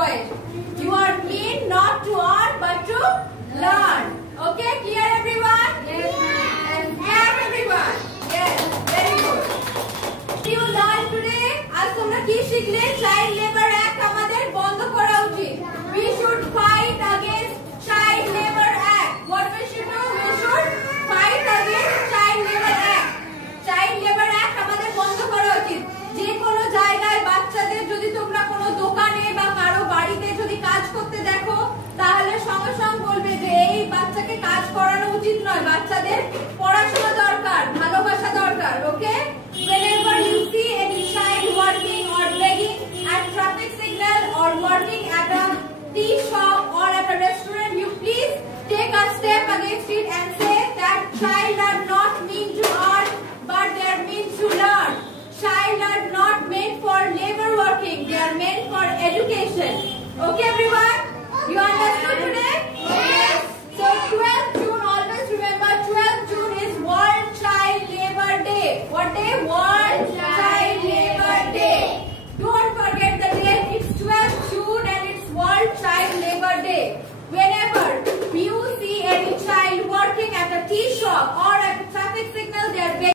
বয়স। You are meant not to earn but to learn. Okay, clear everyone? Yes, And clap everyone. Yes, very good. You learn today. আজ তোমরা কি শিখলে? Child Labor Act আমাদের বন্ধ করা উচিত। We should fight against Child Labor Act. What we should do? We should fight against Child Labor Act. Child Labor Act আমাদের বন্ধ করা উচিত। যে কোনো জায়গায় বাচ্চাদের যদি তোমরা কোনো দোকানে বা কারো বাড়িতে যদি কাজ করতে দেখো, তাহলে সঙ্গে সঙ্গে বলবে যে এই বাচ্চাকে কাজ করানো উচিত নয়, বাচ্চাদের পড়াশোনা দরকার, ভালোবাসা দরকার। ওকে? Whenever you see any child working or begging at traffic signal or working at a tea shop or at a restaurant, you please take a step against it and say that child are not meant to earn but they are meant to learn. Child are not meant for labor working, they are meant for education. Okay everyone? You understood today?